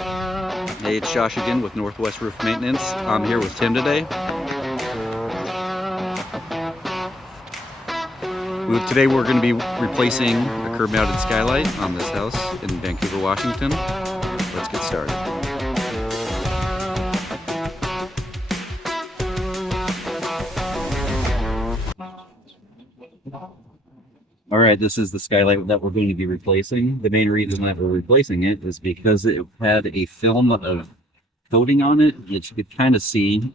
Hey, it's Josh again with Northwest Roof Maintenance. I'm here with Tim today. Today we're going to be replacing a curb-mounted skylight on this house in Vancouver, Washington. Let's get started. All right, this is the skylight that we're going to be replacing. The main reason that we're replacing it is because it had a film of coating on it, which you could kind of see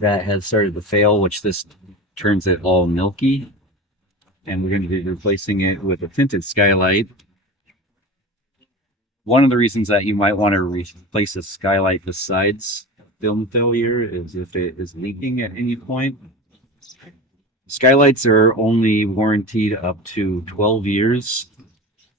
that has started to fail, which this turns it all milky. And we're going to be replacing it with a tinted skylight. One of the reasons that you might want to replace a skylight besides film failure is if it is leaking at any point. Skylights are only warranted up to 12 years,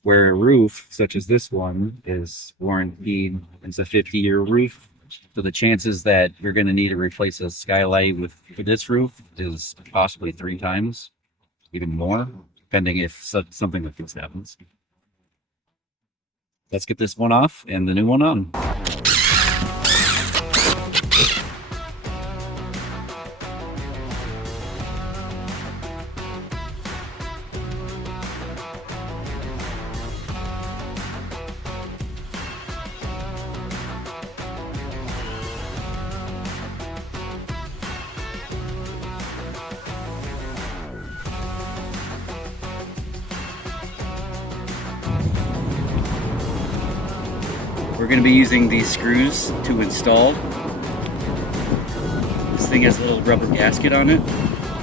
where a roof, such as this one, is warranted as a 50-year roof. So the chances that you're going to need to replace a skylight with this roof is possibly 3 times, even more, depending if something like this happens. Let's get this one off and the new one on. We're going to be using these screws to install. This thing has a little rubber gasket on it,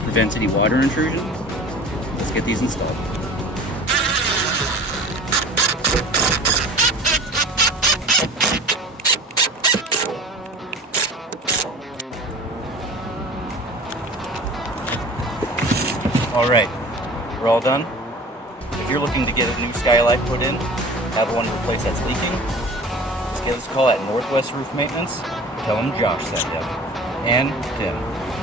prevents any water intrusion. Let's get these installed. All right, we're all done. If you're looking to get a new skylight put in, have one replaced that's leaking, give us a call at Northwest Roof Maintenance. Tell them Josh sent you. And Tim.